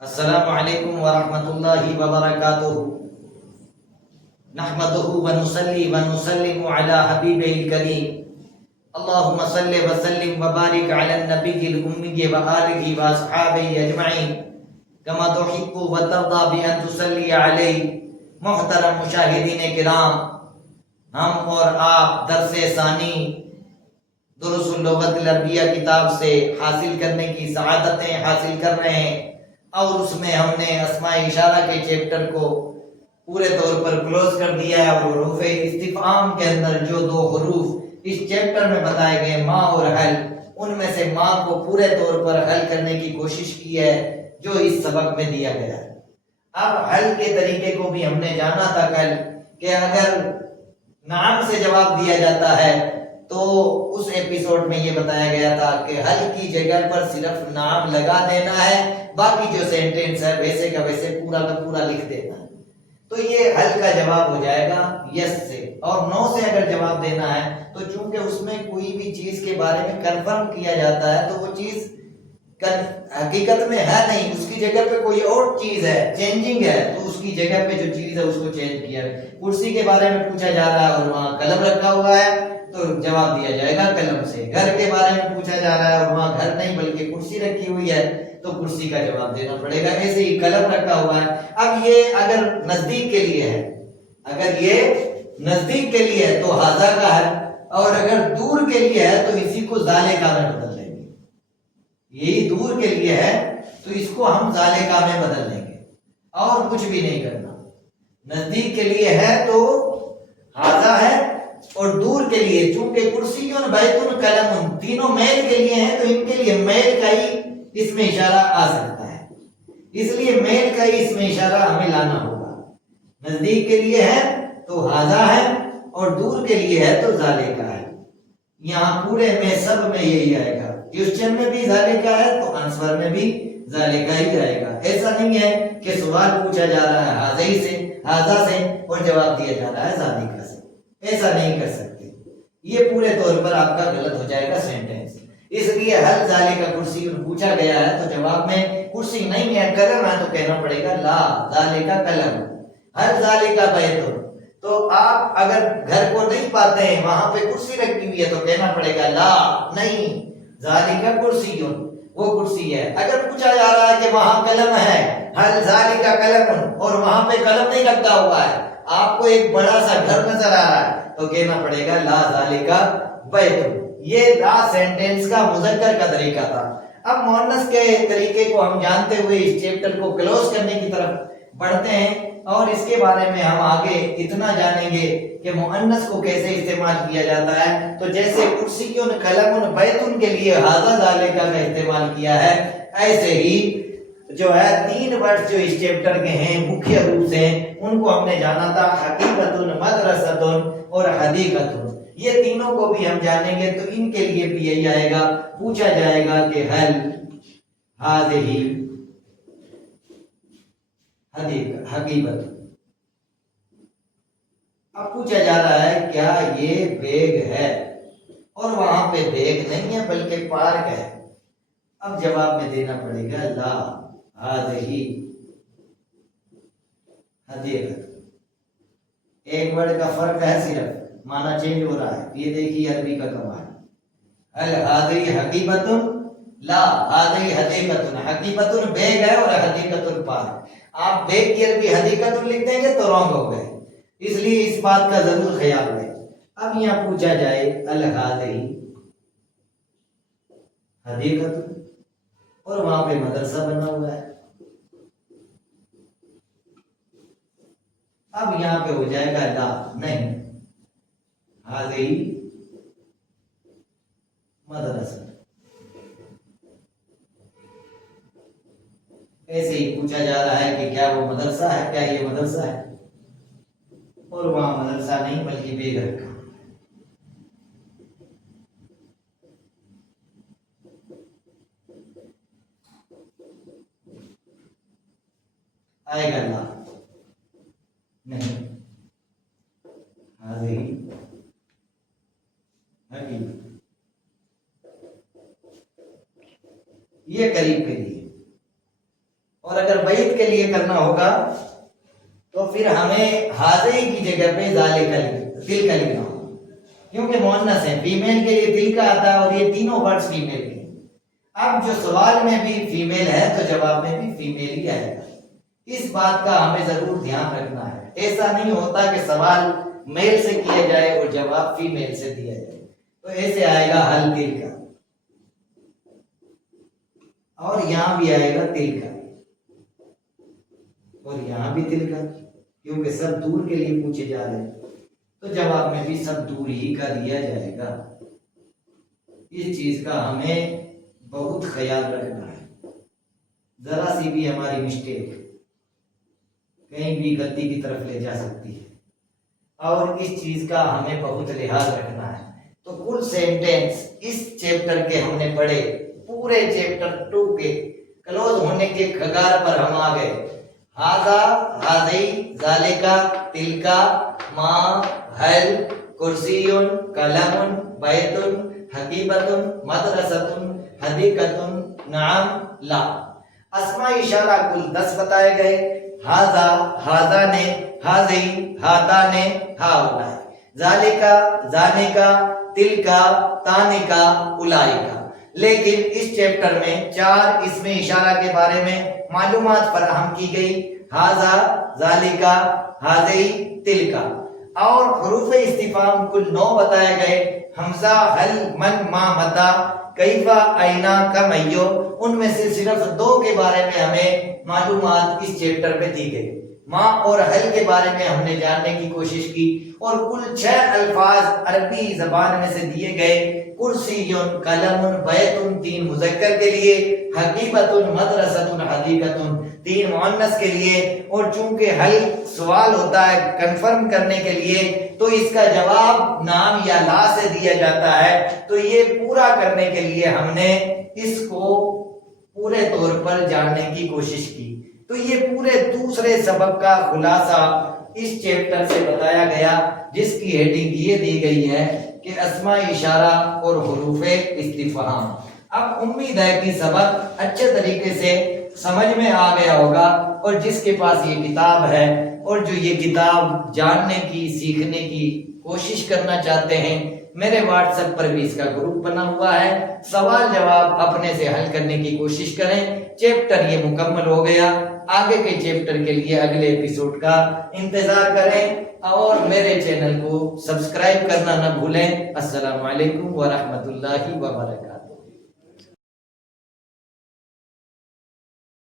السلام علیکم ورحمۃ اللہ وبرکاتہ نحمده ونصلي ونسلم على حبیبہ الکریم اللہم صل وسلم وبارک علی النبی الأمی وآلہ واصحابہ اجمعین کما تحب وترضى بأن تصلی علیہ۔ محترم مشاہدین کرام، ہم اور آپ درس ثانی دروس اللغت العربیہ کتاب سے حاصل کرنے کی سعادتیں حاصل کر رہے ہیں، اور اس میں ہم نے اسماء اشارہ کے چیپٹر کو پورے طور پر کلوز کر دیا ہے، اور حروف استفہام کے اندر جو دو حروف اس چیپٹر میں بتائے گئے ماں اور حل، ان میں سے ماں کو پورے طور پر حل کرنے کی کوشش کی ہے جو اس سبق میں دیا گیا ہے۔ اب حل کے طریقے کو بھی ہم نے جانا تھا کل، کہ اگر نعم سے جواب دیا جاتا ہے تو اس ایپیسوڈ میں یہ بتایا گیا تھا کہ حل کی جگہ پر صرف نعم لگا دینا ہے، باقی جو سینٹینس ہے ویسے کا ویسے پورا کا پورا لکھ دینا ہے۔ تو یہ حل کا جواب ہو جائے گا یس سے، اور نو سے اگر جواب دینا ہے تو چونکہ اس میں کوئی بھی چیز کے بارے میں کنفرم کیا جاتا ہے تو وہ چیز حقیقت میں ہے نہیں، اس کی جگہ پہ کوئی اور چیز ہے، چینجنگ ہے، تو اس کی جگہ پہ جو چیز ہے اس کو چینج کیا ہے۔ کرسی کے بارے میں پوچھا جا رہا ہے اور وہاں قلم رکھا ہوا ہے تو جواب دیا جائے گا قلم سے۔ گھر کے بارے میں پوچھا جا رہا ہے اور وہاں گھر نہیں بلکہ کرسی رکھی ہوئی ہے تو کرسی کا جواب دینا پڑے گا، ایسے ہی قلم رکھا ہوا ہے۔ اب یہ اگر نزدیک کے لیے ہے، اگر یہ نزدیک کے لیے ہے تو ہاذا کا ہے، اور اگر دور کے لیے ہے تو اسی کو ذالکا میں بدل لیں گے۔ یہی دور کے لیے ہے تو اس کو ہم ذالکا میں بدل لیں گے، اور کچھ بھی نہیں کرنا۔ نزدیک کے لیے ہے تو ہاذا ہے، اور دور کے لیے چونکہ کرسی اور بیت قلم تینوں میل کے لیے ہیں تو ان کے لیے میل کا ہی اس میں اشارہ آ سکتا ہے، اس لیے میل کا ہی اس میں اشارہ ہمیں لانا ہوگا۔ نزدیک کے لیے ہے تو ہاذا ہے، اور دور کے لیے ہے تو ذالکا ہے۔ یہاں پورے میں سب میں یہی آئے گا، کوسچن میں بھی ذالکا ہے تو آنسر میں بھی ذالکا ہی آئے گا۔ ایسا نہیں ہے کہ سوال پوچھا جا رہا ہے ہاذا سے اور جواب دیا جا رہا ہے ذالکا سے، ایسا نہیں کر سکتے، یہ پورے طور پر آپ کا غلط ہو جائے گا سینٹینس۔ اس لیے حل ذالکا کرسی پوچھا گیا ہے تو جواب میں کرسی نہیں ہے قلم ہے تو کہنا پڑے گا لا ذالکا قلم، حل ذالکا بیت۔ تو آپ اگر گھر کو نہیں پاتے ہیں، وہاں پہ کرسی رکھی ہوئی ہے تو کہنا پڑے گا لا نہیں ذالکا کرسی، وہ کرسی ہے۔ اگر پوچھا جا رہا ہے کہ وہاں قلم ہے، حل ذالکا قلم، اور وہاں پہ قلم نہیں رکھا ہوا ہے، آپ کو ایک بڑا سا گھر نظر آ رہا ہے تو کہنا پڑے گا لا ذالکا بیت۔ یہ لا سینٹینس کا مذکر کا طریقہ تھا۔ اب مؤنث کے طریقے کو ہم جانتے ہوئے اس چیپٹر کو کلوز کرنے کی طرف بڑھتے ہیں، اور اس کے بارے میں ہم آگے اتنا جانیں گے کہ مؤنث کو کیسے استعمال کیا جاتا ہے۔ تو جیسے کرسی قلم بیت کے لیے ہاذا ذالکا کا استعمال کیا ہے، ایسے ہی جو ہے تین ورڈ جو اس چیپٹر کے ہیں مکھیہ روپ سے ان کو ہم نے جانا تھا، حقیقت، مدرسۃ اور حدیقۃ۔ یہ تینوں کو بھی ہم جانیں گے تو ان کے لیے بھی یہی آئے گا، پوچھا جائے گا کہ حل ہذہ حقیقت۔ اب پوچھا جا رہا ہے کیا یہ بیگ ہے، اور وہاں پہ بیگ نہیں ہے بلکہ پارک ہے۔ اب جواب میں دینا پڑے گا لا ہذہ حدیقت۔ ایک ورڈ کا فرق ہے، صرف معنی چینج ہو رہا ہے۔ یہ دیکھیے عربی کا کمال، حل ہذہ حقیقت لا ہذہ حدیقت۔ حقیقت بیگ ہے اور حدیقت پارک۔ آپ بیگ کی عربی حدیقت لکھ دیں گے تو رانگ ہو گئے، اس لیے اس بات کا ضرور خیال رہے۔ اب یہاں پوچھا جائے الہذہ حدیقت، اور وہاں پہ مدرسہ بنا ہوا ہے، اب یہاں پہ ہو جائے گا لا نہیں ہذہ مدرسہ۔ ایسے ہی پوچھا جا رہا ہے کہ کیا وہ مدرسہ ہے، کیا یہ مدرسہ ہے، اور وہاں مدرسہ نہیں بلکہ بیگ رکھا۔ آئے گا لا نہیں ہذہ حقیقت، یہ قریب کے لیے، اور اور اگر بیت کے لیے کرنا ہوگا تو پھر ہمیں حاضی کی جگہ پہ تل کا لکھنا ہوگا، کیونکہ مؤنث ہے، فیمیل کے لیے تل کا آتا ہے اور یہ تینوں ورڈز فیمیل کے۔ اب جو سوال میں بھی فیمیل ہے تو جواب میں بھی فیمیل ہی آئے گا، اس بات کا ہمیں ضرور دھیان رکھنا ہے۔ ایسا نہیں ہوتا کہ سوال میل سے کیا جائے اور جواب فیمیل سے دیا جائے، تو ایسے آئے گا حل تل کا، اور یہاں بھی آئے گا تل کا، اور یہاں بھی تل کا، کیونکہ سب دور کے لیے پوچھے جا رہے ہیں، تو جواب میں بھی سب دور ہی کا دیا جائے گا۔ اس چیز کا ہمیں بہت خیال رکھنا ہے، ذرا سی بھی ہماری مسٹیک کہیں بھی غلطی کی طرف لے جا سکتی ہے، اور اس چیز کا ہمیں بہت لحاظ رکھنا ہے۔ تو کل سینٹینس اس چیپٹر کے ہم نے پڑھے، پورے چیپٹر 2 کے کلوز ہونے کے کگار پر ہم آ گئے۔ ہاذا، ہاذی، ذالکا، تلکا، ما، ہل، کرسیٌ، قلم، بیت، حقیبۃ، مدرسۃ، حدیقۃ، نعم، لا۔ اسماء اشارہ کل 10 بتائے گئے، ہاذا، ہاذا نے، ہاذی، ہاتا نے، ہاؤلائی، ذالکا، ذالکا، تلکا، تانکا، اولائکا۔ لیکن اس چیپٹر میں 4 اسم اشارہ کے بارے میں معلومات فراہم کی گئی، ہاذا، ذالکا، ہاذی، تلکا، اور حروف استفہام کل 9 بتائے گئے، حمزہ، ہل، من، ما، متا، کیفا، اینا، کم، ایو۔ ان میں سے صرف 2 کے بارے میں ہمیں معلومات اس چیپٹر میں دی گئی۔ ماں اور حل کے بارے میں ہم نے جاننے کی کوشش کی، اور کل 6 الفاظ عربی زبان میں سے دیے گئے، کرسی، قلم، بیت 3 مذکر کے لیے، حقیبۃ، مدرسۃ، حدیقۃ 3 مؤنث کے لیے، اور چونکہ حل سوال ہوتا ہے کنفرم کرنے کے لیے تو اس کا جواب نام یا لا سے دیا جاتا ہے، تو یہ پورا کرنے کے لیے ہم نے اس کو پورے طور پر جاننے کی کوشش کی۔ تو یہ پورے دوسرے سبق کا خلاصہ اس چیپٹر سے بتایا گیا، جس کی ہیڈنگ یہ دی گئی ہے کہ اسماء اشارہ اور حروف استفہام۔ اب امید ہے کہ سبق اچھے طریقے سے سمجھ میں آ گیا ہوگا، اور جس کے پاس یہ کتاب ہے اور جو یہ کتاب جاننے کی، سیکھنے کی کوشش کرنا چاہتے ہیں، میرے واٹس ایپ پر بھی اس کا گروپ بنا ہوا ہے، سوال جواب اپنے سے حل کرنے کی کوشش کریں۔ چیپٹر یہ مکمل ہو گیا، آگے کے چیپٹر کے لیے اگلے ایپیسوڈ کا انتظار کریں، اور میرے چینل کو سبسکرائب کرنا نہ بھولیں۔ السلام علیکم ورحمۃ اللہ وبرکاتہ۔